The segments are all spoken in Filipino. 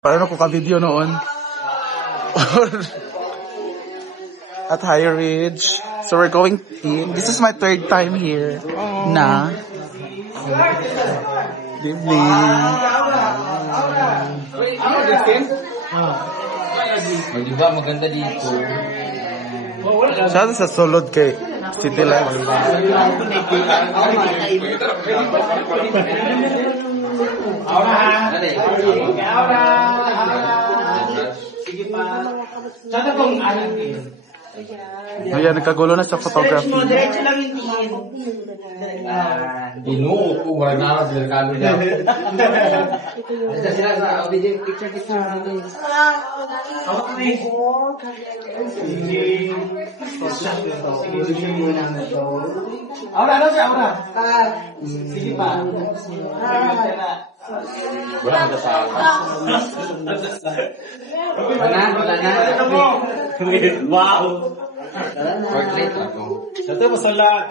Paano ko ka-video noon? At High Ridge. So we're going in. This is my third time here. Na. Good evening. Diba maganda dito? Siya sa sulod kay City Life. Ayan, nagkagulo na sa photography. Diretso lang yung tingin. Binuo ko, wala na ako sa delikado niya. Basta sila sa picture. Ahora, ahora. Sige pa. Wala na sa Wala na. Wow. Portrait ako. Ito masalat.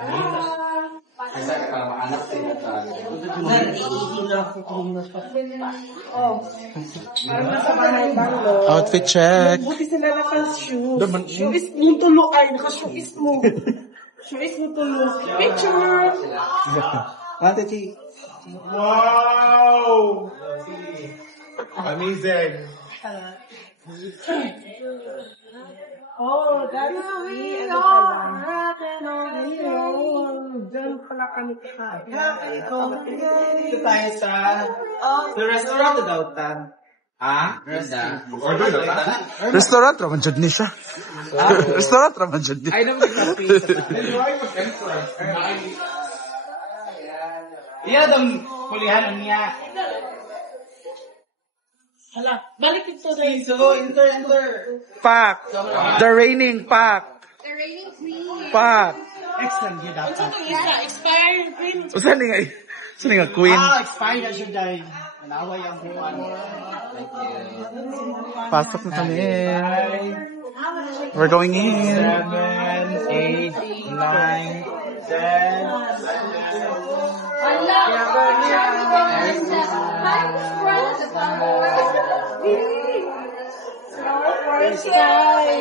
Isa ka maanak sila sa Outfit check. Buti sila naka-shoes. Shoes mo tulo ay naka-shoes mo. Shoes mo tulo. Picture. Ate Chi. Wow. Amazing. Oh, that's me. Ano pala? Diyan pala kami kakain. Ito tayo sa restaurant na Dautan. Ah? Ganda. Restaurant raman dyan ni siya. Restaurant raman dyan ni. Ay, naman nagka-space sa Iya dong kulihan niya. Hala, balik ito tayo. So, enter. Pack. The raining pack. The raining queen. Pack. Excellent, yun dapat. Expired queen. Saan nga queen? Expired na siya dahil. Nanaway ang buwan. Pasok na kami. We're going in. 7, 8, 9, 10.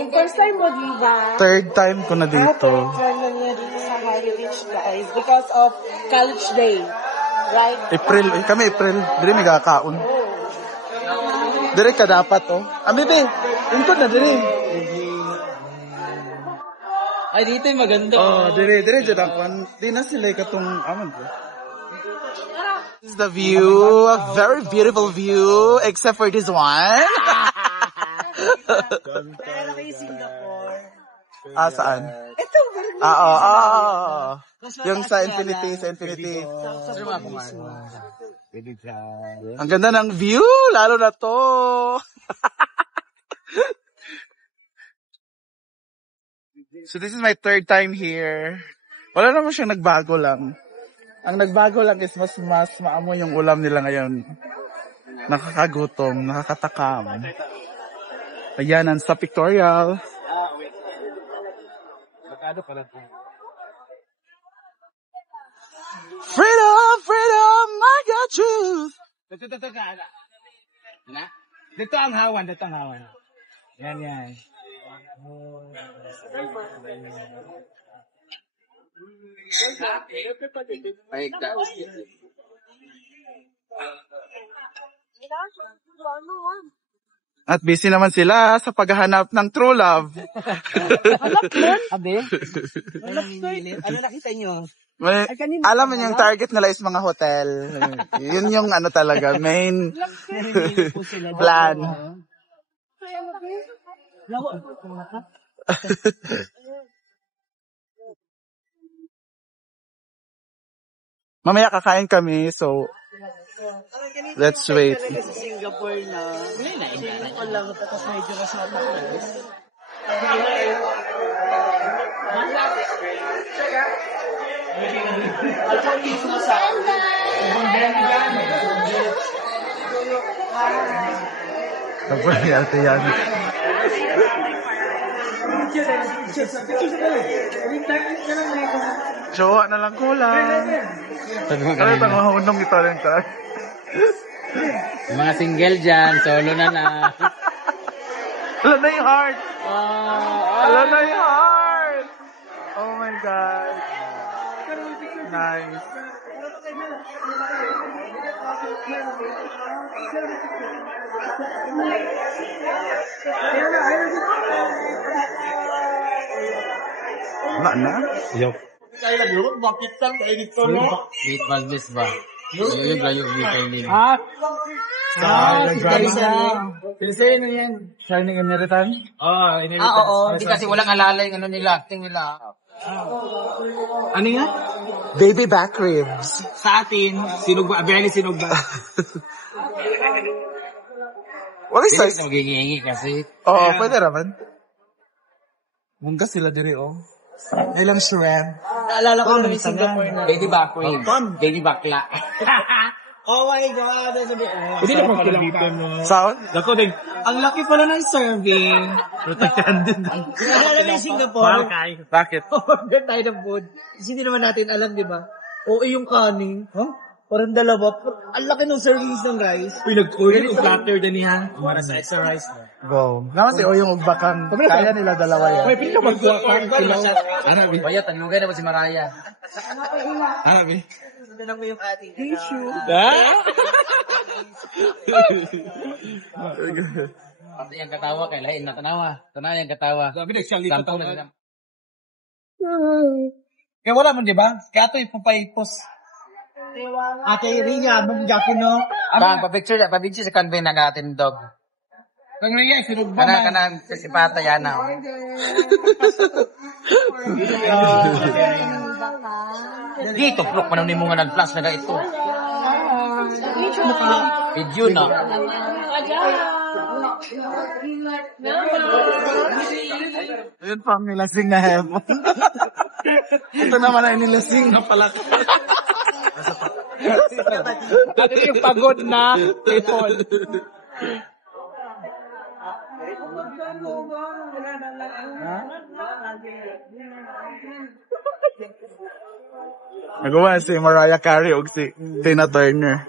First time mo, diba? Third time ko na dito. Third time na dito sa Heritage, guys. Because of College Day. Right? April. April. Dire may kakaon. Dire ka dapat, oh. Bebe. Ingkod na, dire. Ay, dito yung maganda. Oh, dire dyan ako. Di na sila katong amon ko. This is the view. A very beautiful view. Except for this one. Kaya kayo Singapore. Saan? Ito, Yung sa Infinity. Ang ganda ng view. Lalo na to. So this is my third time here. Wala naman siyang nagbago lang. Ang nagbago lang is mas maamoy yung ulam nila ngayon. Nakakagutom, nakakatakam. Ayan, sa pictorial. Freedom, I got truth. Dito ang hawan. Yan. At busy naman sila sa paghahanap ng true love. Abe? Ano nakita nyo? Alam mo yung target nila is mga hotel. Yun yung ano talaga, main plan. Mamaya kakain kami, so let's wait. Sa Singapore na. Hindi ko lang tapos medyo mas matakas. Tapos ate yan. Jowa na lang kulang. Ano itong mahunong ito rin ka? Yung mga single dyan, solo na na. Wala na yung heart. Wala na yung heart. Oh my God. Nice. Wala na? Yok. Wait, Valdez ba? Yung layo, Vitaly. Pinsay na yan. Shining American? Oo. Hindi kasi walang alala yung ano nila, acting nila. Ano nga? Baby back ribs. Sa atin, sinugba, very sinugba. What is Hindi size? na magigingi kasi. Oo, pwede naman. Mungga sila diri, oh. Ilang shrimp. Naalala ko na yung Singapore na. Baby back rib. Baby bakla. Oh my God! Hindi na pang kilakitan mo. Sound? Dako din. Ang laki pala ng serving. Naalala na yung Singapore. Bakit? Order tayo ng food. Kasi hindi naman natin alam, di ba? O yung kanin. Huh? Parang dalawa. Ang laki ng servings ng rice. Uy, nag-order yung platter din niya. Para sa extra rice. Go. Naman si Oyong Ugbakang. Kaya nila dalawa yan. Uy, pili ka magkuha ka. Arabi. Kaya tanugay na ba si Maraya? Arabi. Ganun mo yung ating tissue. Pati yung katawa, kay lain na tanawa. Tanawa yung katawa. Sabi nag-shalip Sampung na na. Kaya wala mo, di ba? Kaya ito ipapaypos. Ate Ria, mag-gapo no? Bang, pa-picture sa convey ng ating dog. Kang Ria, sinug ba man? Kana si Pata yan na. Dito, plok man ni mo nga nag-flash na ito. Video na. Yun pa ang nilasing na hemo. Ito naman ay nilasing na pala. Ito yung pagod na people. Nagawa si Mariah Carey o si Tina Turner.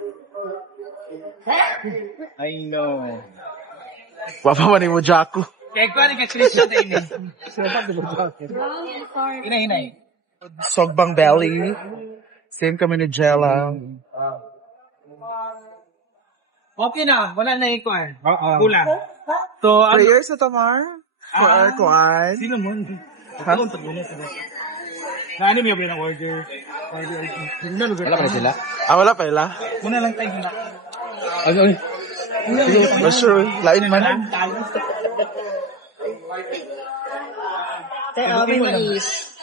I know. Papa man mo Jaco. Kaya ko rin ka-screenshot din eh. Hinay-hinay. Sogbang belly. Same kami ni Jella. Okay na, wala na ikuan. Kulang. So, ano? Prayers sa Tamar? For our kuan? Sino mo? Ha? Na ano may ng order? Wala pa na sila? Ah, wala pa ila? Muna lang tayo na. Ano? For sure. Lain man. Kaya may mais.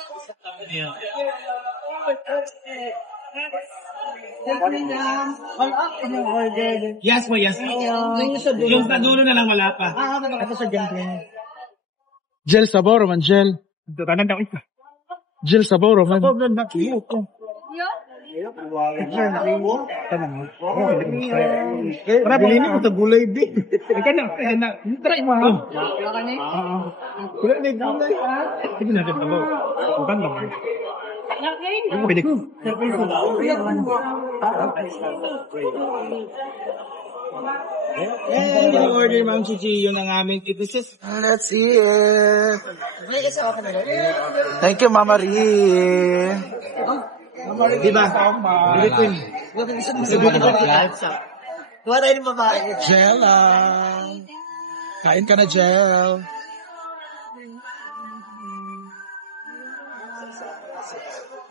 Yes mo, yes. Yung sa dulo na lang wala pa. Ito sa dyan. Gel Saboro man, Gel. Tanan daw ito. Gel Saboro man. Para bilhin ko sa gulay din. Ika na, try mo ha. Wala na gulay ha. Sige na rin ako. Bukan lang. Pwede ko. Yung order, Ma'am Chichi, yun ang aming itisis. Let's see it. Thank you, Mama Rie. Diba? Bilit ko yun. Tuwa tayo ng babae. Jella. Kain ka na, Jel.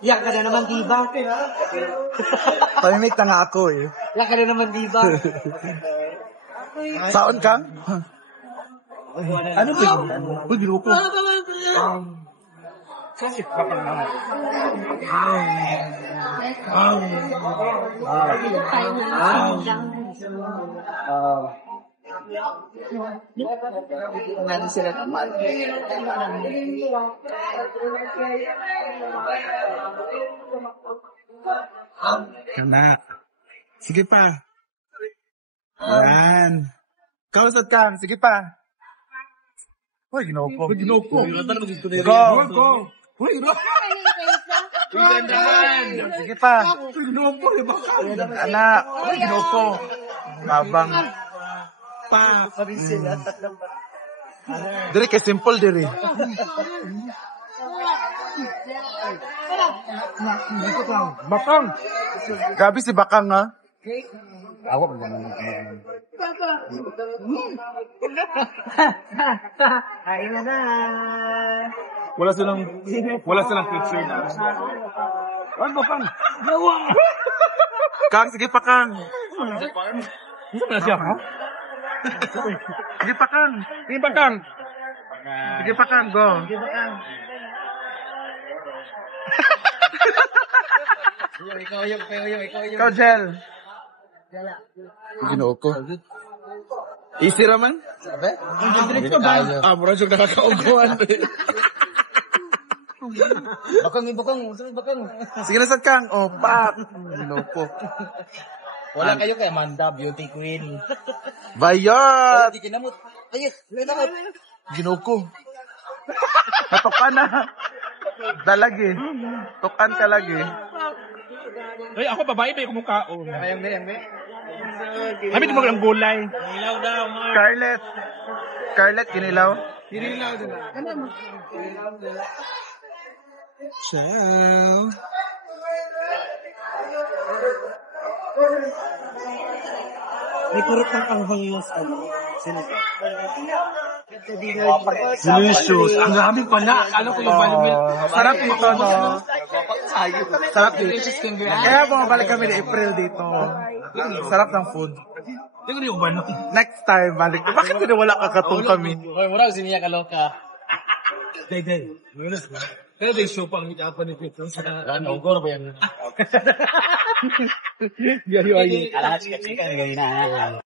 Yak ka na naman, diba? Pamimik na nga ako eh. Yak ka na naman, diba? Saon ka? Ano ba? Uy, ginuko. Nandun sila naman. Kana. Sige pa. Yan. Kausad ka. Sige pa. Uy, ginuko. Uy, ginuko. Go. Go. Uy, ginuko. Sige pa. Uy, ginuko. Anak. Uy, ginuko. Abang. Pa, sabi sila. Dire kay simple dire. Bakang. Gabi si Bakang ha. Ayun na. Wala silang picture. Ano Bakang? Kang, sige Pakang. Ano siya, ha? Sige Pakang. Hindi Bakang. Sige Pakang, go. Ikaw yung. Ikaw, Jel. Ginoo ko. Easy raman? Mura siya nakakauguan. Bakang. Sige na, Kang. Oh, pak. Ginoo ko. Wala kayo kay Amanda, beauty queen. Bayot! Hindi kinamot. Ayun, kinamot. Ginoo ko. Natukan na. Dalagi. Tukan ka lagi. Ay, ako babae ba yung kumukao? Ayang be. Kami di mo ang gulay. Scarlett, kinilaw? Ciao. May kurot ng anghang yung delicious. Ang dami pala. Akala ko yung balimil. Sarap ito, no? Sarap dito. Kaya bumabalik kami ni April dito. Sarap ng food. Hindi ko yung ubano. Next time, balik. Bakit wala kakatong kami? Hoy, mura ko siniya kaloka. Day. Pero day show pang hitapan ni Pito sa... Ano, goro ba yan? Gayo ay. Alas, kasi ka na.